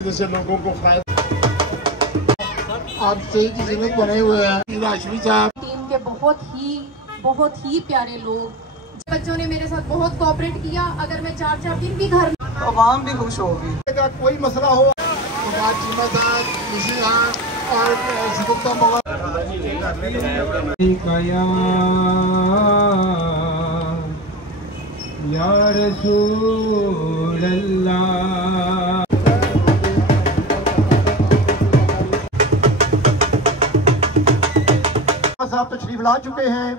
जैसे लोगों को फायदा आप सही की जरूरत बने हुए हैं। राशि साहब टीम के बहुत ही प्यारे लोग, बच्चों ने मेरे साथ बहुत कोऑपरेट किया। अगर मैं 4 दिन भी घर में तो आवाम भी खुश होगी। कोई मसला हो और या रसूल अल्लाह। साहब तशरीफ ला चुके हैं।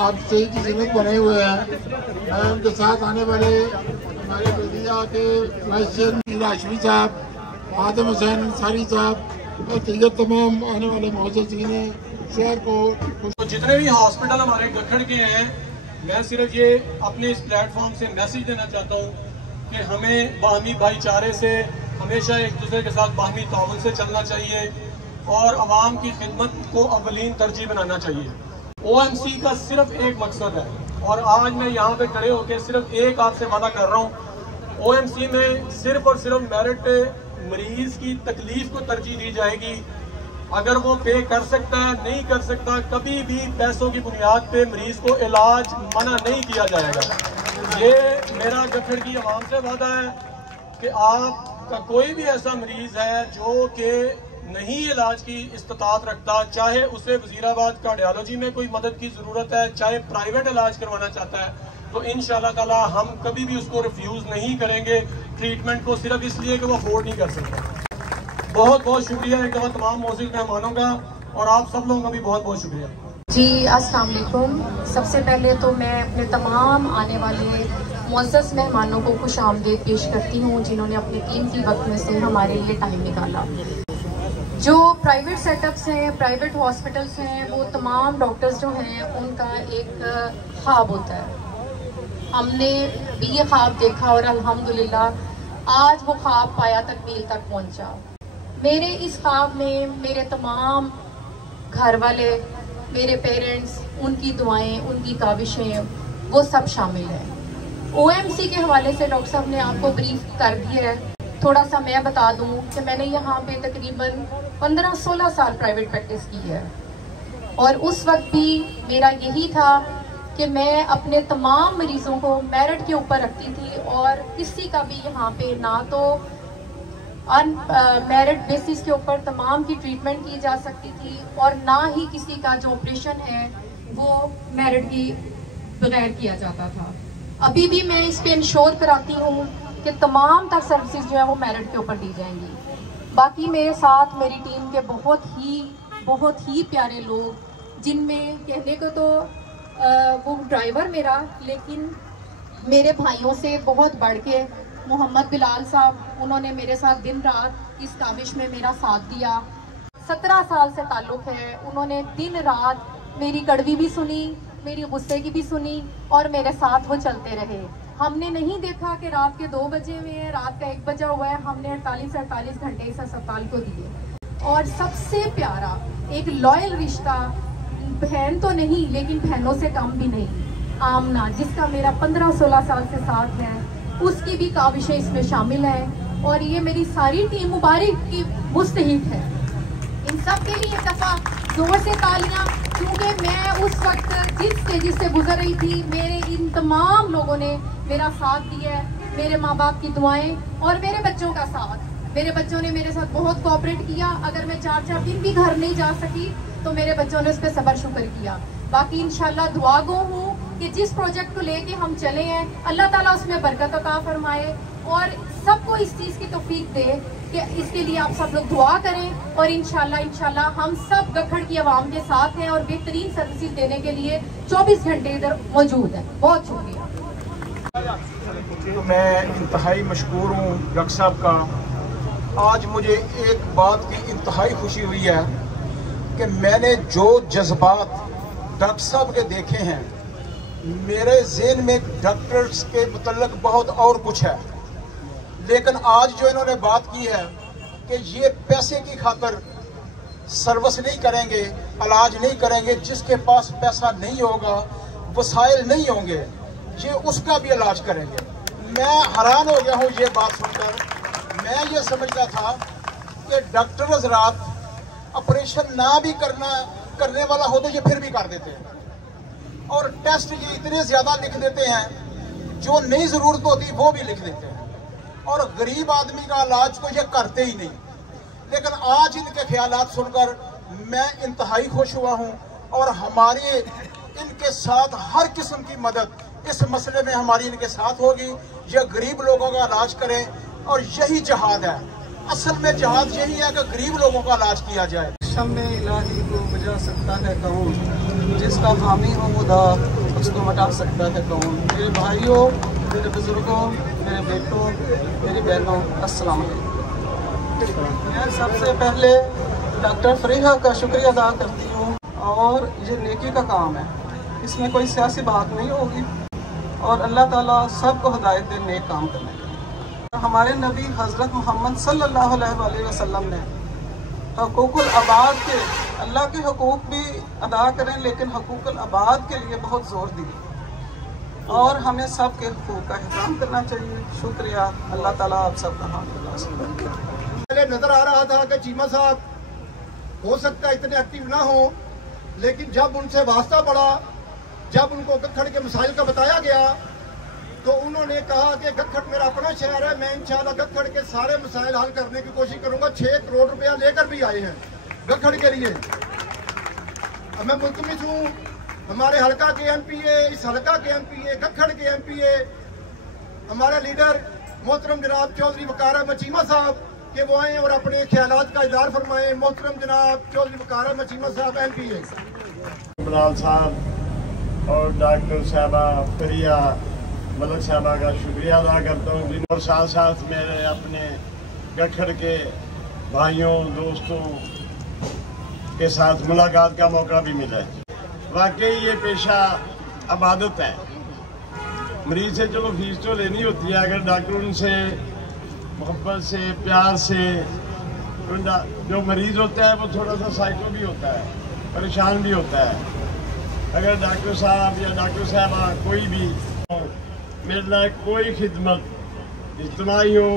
आप सही की जरूरत बने हुए हैं। उनके साथ आने वाले हमारे बल्दिया के राशि साहब, आदम हुसैन अंसारी साहब और दीगर तमाम आने वाले मुअज़्ज़िज़ीन शहर को। तो जितने भी हॉस्पिटल हमारे गखड़ के हैं, मैं सिर्फ ये अपने इस प्लेटफॉर्म से मैसेज देना चाहता हूँ कि हमें बाहमी भाईचारे से हमेशा एक दूसरे के साथ बाहमी ताउन से चलना चाहिए और आवाम की खिदमत को अव्वलीन तरजीह बनाना चाहिए। OMC का सिर्फ एक मकसद है और आज मैं यहाँ पे खड़े होकर सिर्फ एक आपसे वादा कर रहा हूँ, OMC में सिर्फ और सिर्फ मेरिट पे मरीज की तकलीफ को तरजीह दी जाएगी। अगर वो पे कर सकता है, नहीं कर सकता, कभी भी पैसों की बुनियाद पे मरीज को इलाज मना नहीं किया जाएगा। ये मेरा गठड़ की आवाम से वादा है कि आपका कोई भी ऐसा मरीज है जो कि नहीं इलाज की इस्तात रखता, चाहे उसे वजीराबाद कार्डियोलॉजी में कोई मदद की जरूरत है, चाहे प्राइवेट इलाज करवाना चाहता है, तो इंशाल्लाह ताला हम कभी भी उसको रिफ्यूज नहीं करेंगे ट्रीटमेंट को, सिर्फ इसलिए कि वो अफोर्ड नहीं कर सकता। बहुत बहुत शुक्रिया एक दफा तमाम मौजूद मेहमानों का और आप सब लोगों का भी बहुत बहुत शुक्रिया जी। अस्सलाम वालेकुम। सबसे पहले तो मैं अपने तमाम आने वाले मुअज़्ज़ज़ मेहमानों को खुश आमदीद पेश करती हूँ जिन्होंने अपने कीमती वक्त में से हमारे लिए टाइम निकाला। जो प्राइवेट सेटअप्स हैं, प्राइवेट हॉस्पिटल्स हैं, वो तमाम डॉक्टर्स जो हैं उनका एक ख्वाब होता है। हमने भी ये ख्वाब देखा और अल्हम्दुलिल्लाह आज वो ख्वाब पाया तकमील तक पहुंचा। मेरे इस ख्वाब में मेरे तमाम घर वाले, मेरे पेरेंट्स, उनकी दुआएं, उनकी काविशें, वो सब शामिल हैं। OMC के हवाले से डॉक्टर साहब ने आपको ब्रीफ कर दिया है। थोड़ा सा मैं बता दूं कि मैंने यहाँ पे तकरीबन 15-16 साल प्राइवेट प्रैक्टिस की है और उस वक्त भी मेरा यही था कि मैं अपने तमाम मरीजों को मेरिट के ऊपर रखती थी और किसी का भी यहाँ पे ना तो मेरिट बेसिस के ऊपर तमाम की ट्रीटमेंट की जा सकती थी और ना ही किसी का जो ऑपरेशन है वो मेरिट की बगैर किया जाता था। अभी भी मैं इस पे इंश्योर कराती हूँ कि तमाम तक सर्विसेज जो है वो मेरिट के ऊपर दी जाएंगी। बाकी मेरे साथ मेरी टीम के बहुत ही प्यारे लोग, जिनमें कहने को तो वो ड्राइवर मेरा, लेकिन मेरे भाइयों से बहुत बढ़ के मोहम्मद बिलाल साहब, उन्होंने मेरे साथ दिन रात इस काविश में मेरा साथ दिया। 17 साल से ताल्लुक़ है। उन्होंने दिन रात मेरी कड़वी भी सुनी, मेरी गुस्से की भी सुनी और मेरे साथ वो चलते रहे। हमने नहीं देखा कि रात के 2 बजे हुए हैं, रात का 1 बजा हुआ है, हमने 48 घंटे इस अस्पताल को दिए। और सबसे प्यारा एक लॉयल रिश्ता, बहन तो नहीं लेकिन बहनों से कम भी नहीं, आमना, जिसका मेरा 15-16 साल से साथ है, उसकी भी काविशें इसमें शामिल हैं और ये मेरी सारी टीम मुबारक की मुस्तहिक है। इन सब के लिए एक दफ़ा जोर से तालियां, क्योंकि मैं उस वक्त जिस स्टेज से गुजर रही थी, मेरे इन तमाम लोगों ने मेरा साथ दिया है। मेरे माँ बाप की दुआएं और मेरे बच्चों का साथ। मेरे बच्चों ने मेरे साथ बहुत कोऑपरेट किया। अगर मैं 4 दिन भी घर नहीं जा सकी तो मेरे बच्चों ने उस पर सब्र शुक्र किया। बाकी इंशाल्लाह दुआ गो हूँ कि जिस प्रोजेक्ट को लेके हम चले हैं, अल्लाह ताला उसमें बरकत अता फरमाए और सबको इस चीज़ की तौफीक दे कि इसके लिए आप सब लोग दुआ करें और इंशाल्लाह हम सब गखड़ की आवाम के साथ हैं और बेहतरीन सर्विसेज देने के लिए 24 घंटे इधर मौजूद है। बहुत शुक्रिया। तो मैं इंतहाई मशकूर हूँ डॉक्टर साहब का आज मुझे एक बात की इंतहाई खुशी हुई है कि मैंने जो जज्बात डॉक्टर साहब के देखे हैं, मेरे ज़हन में डॉक्टर्स के मुतल्लिक़ बहुत और कुछ है, लेकिन आज जो इन्होंने बात की है कि ये पैसे की खातिर सर्विस नहीं करेंगे, इलाज नहीं करेंगे, जिसके पास पैसा नहीं होगा, वसाइल नहीं होंगे, ये उसका भी इलाज करेंगे। मैं हैरान हो गया हूँ ये बात सुनकर। मैं ये समझता था कि डॉक्टर हज़रात ऑपरेशन ना भी करने वाला हो तो ये फिर भी कर देते हैं, और टेस्ट ये इतने ज़्यादा लिख देते हैं, जो नहीं ज़रूरत होती वो भी लिख देते हैं, और गरीब आदमी का इलाज तो ये करते ही नहीं। लेकिन आज इनके ख्यालात सुनकर मैं इंतहाई खुश हुआ हूँ, और हमारे इनके साथ हर किस्म की मदद इस मसले में हमारी इनके साथ होगी। ये गरीब लोगों का इलाज करें, और यही जहाद है। असल में जहाद यही है कि गरीब लोगों का इलाज किया जाए। शम्मे इलाही को बुझा सकता है कौन, जिसका हामी हो खुदा उसको मिटा सकता है कौन। मेरे भाइयों, मेरे बुजुर्गों, मेरे बेटों, मेरी बहनों, अस्सलाम वालेकुम। मैं सबसे पहले डॉक्टर फरीहा का शुक्रिया अदा करती हूँ, और ये नेकी का काम है, इसमें कोई सियासी बात नहीं होगी, और अल्लाह ताला सबको हिदायत दे नेक काम करने के लिए। हमारे नबी हज़रत मोहम्मद सल्लल्लाहु अलैहि वसल्लम ने हकूक़ुल अबाद के, अल्लाह के हकूक़ भी अदा करें, लेकिन हकूक़ुल अबाद के लिए बहुत ज़ोर दिए, और हमें सब के हकूक़ का एहतराम करना चाहिए। शुक्रिया। अल्लाह ताला आप सब का पहले नज़र आ रहा था कि चीमा साहब हो सकता है इतने एक्टिव ना हो, लेकिन जब उनसे वास्ता पड़ा, जब उनको गखड़ के मसाइल का बताया गया, तो उन्होंने कहा कि गखड़ मेरा अपना शहर है, मैं इंशाल्लाह गखड़ के सारे मसाइल हल करने की कोशिश करूंगा। 6 करोड़ रुपया लेकर भी आए हैं गखड़ के लिए। मैं मुल्तमिस हूँ हमारे हल्का के एमपीए, इस हल्का के एमपीए, गखड़ के एमपीए, हमारे लीडर मोहतरम जनाब चौधरी वकार अहमद चीमा साहब के वो आए और अपने ख्यालात का इज़हार फरमाएं। मोहतरम जनाब चौधरी वकार अहमद चीमा साहब एमपीए। इमरान साहब और डॉक्टर साहबा फरिया मलिक साहबा का शुक्रिया अदा करता हूँ, और साथ साथ मेरे अपने गखड़ के भाइयों दोस्तों के साथ मुलाकात का मौका भी मिला है। वाकई ये पेशा अबादत है। मरीज से चलो फीस तो लेनी होती है, अगर डॉक्टर उनसे मोहब्बत से प्यार से, जो मरीज होता है वो थोड़ा सा साइको भी होता है, परेशान भी होता है। अगर डॉक्टर साहब या डॉक्टर साहबा कोई भी मेरे लिए कोई खिदमत इज्तिमाई हो,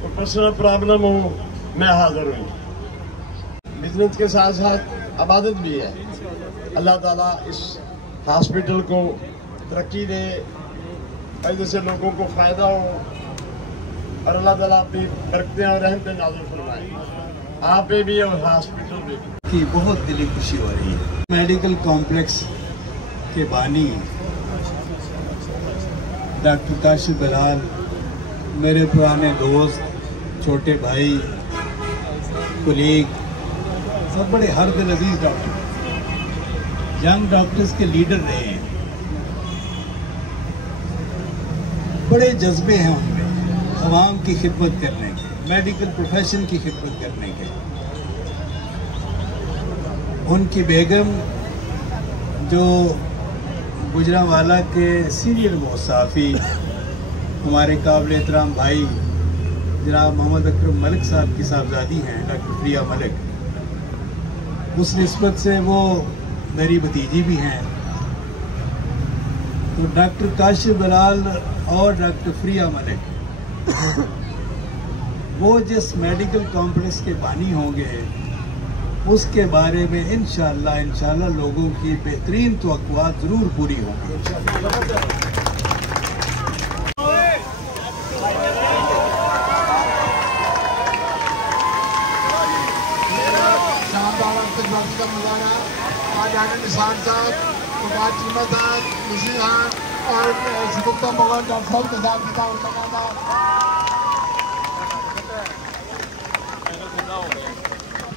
कोई पर्सनल प्रॉब्लम हो, मैं हाजिर हूँ। बिजनेस के साथ साथ अबादत भी है। अल्लाह ताला इस हॉस्पिटल को तरक्की दे, ऐसे लोगों को फ़ायदा हो, और अल्लाह ताला अपनी बरकतें और रहमतें नाज़िल फरमाए आप पे भी और हॉस्पिटल में भी। की बहुत दिली खुशी हो रही है। मेडिकल कॉम्प्लेक्स के बानी डॉक्टर काशिफ बलाल मेरे पुराने दोस्त, छोटे भाई, कुलीग और बड़े हरदिल अजीज डॉक्टर, यंग डॉक्टर्स के लीडर रहे हैं। बड़े जज्बे हैं उनमें अवाम की खिदमत करने के, मेडिकल प्रोफेशन की खिदमत करने के। उनकी बेगम जो गुजरांवाला के सीनियर मुसाफी हमारे काबिल एहतराम भाई जनाब मोहम्मद अकरम मलिक साहब की साहबजादी हैं, डॉक्टर प्रिया मलिक, उस निस्बत से वो मेरी भतीजी भी हैं। तो डॉक्टर काशिफ बलाल और डॉक्टर प्रिया मलिक वो जिस मेडिकल कॉम्प्लेक्स के बानी होंगे, उसके बारे में इंशाअल्लाह लोगों की बेहतरीन तवक्कुआत जरूर पूरी होंगी। आज आगे निशान साहब, कुमार चीमा साहब, निशी खान और सुगुप्ता मोगल डॉक्टर साहब के साथ किया उनका था।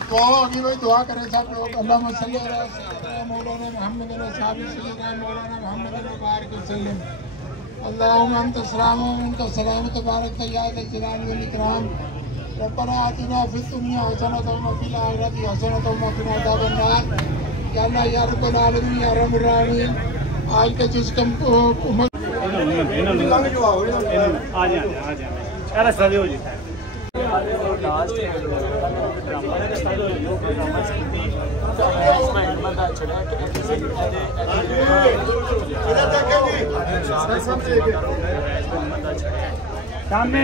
तो अभी वही दुआ करें सब लोग। अल्लाह मौलाना मोहम्मद मौलाना मोहम्मद बारिक वसल्लम अल्लाहुम्मा अंत सलाम व अंत सलाम तबारक या ज़ल जलाल वल इकराम रब्बना आतिना फिद दुनिया हसनतम व फिल आखिरति हसनतम व किना अज़ाबन्नार। या अल्लाह या रब्बल आलमीन या रहमान रहीम, आज के जिस कम सामने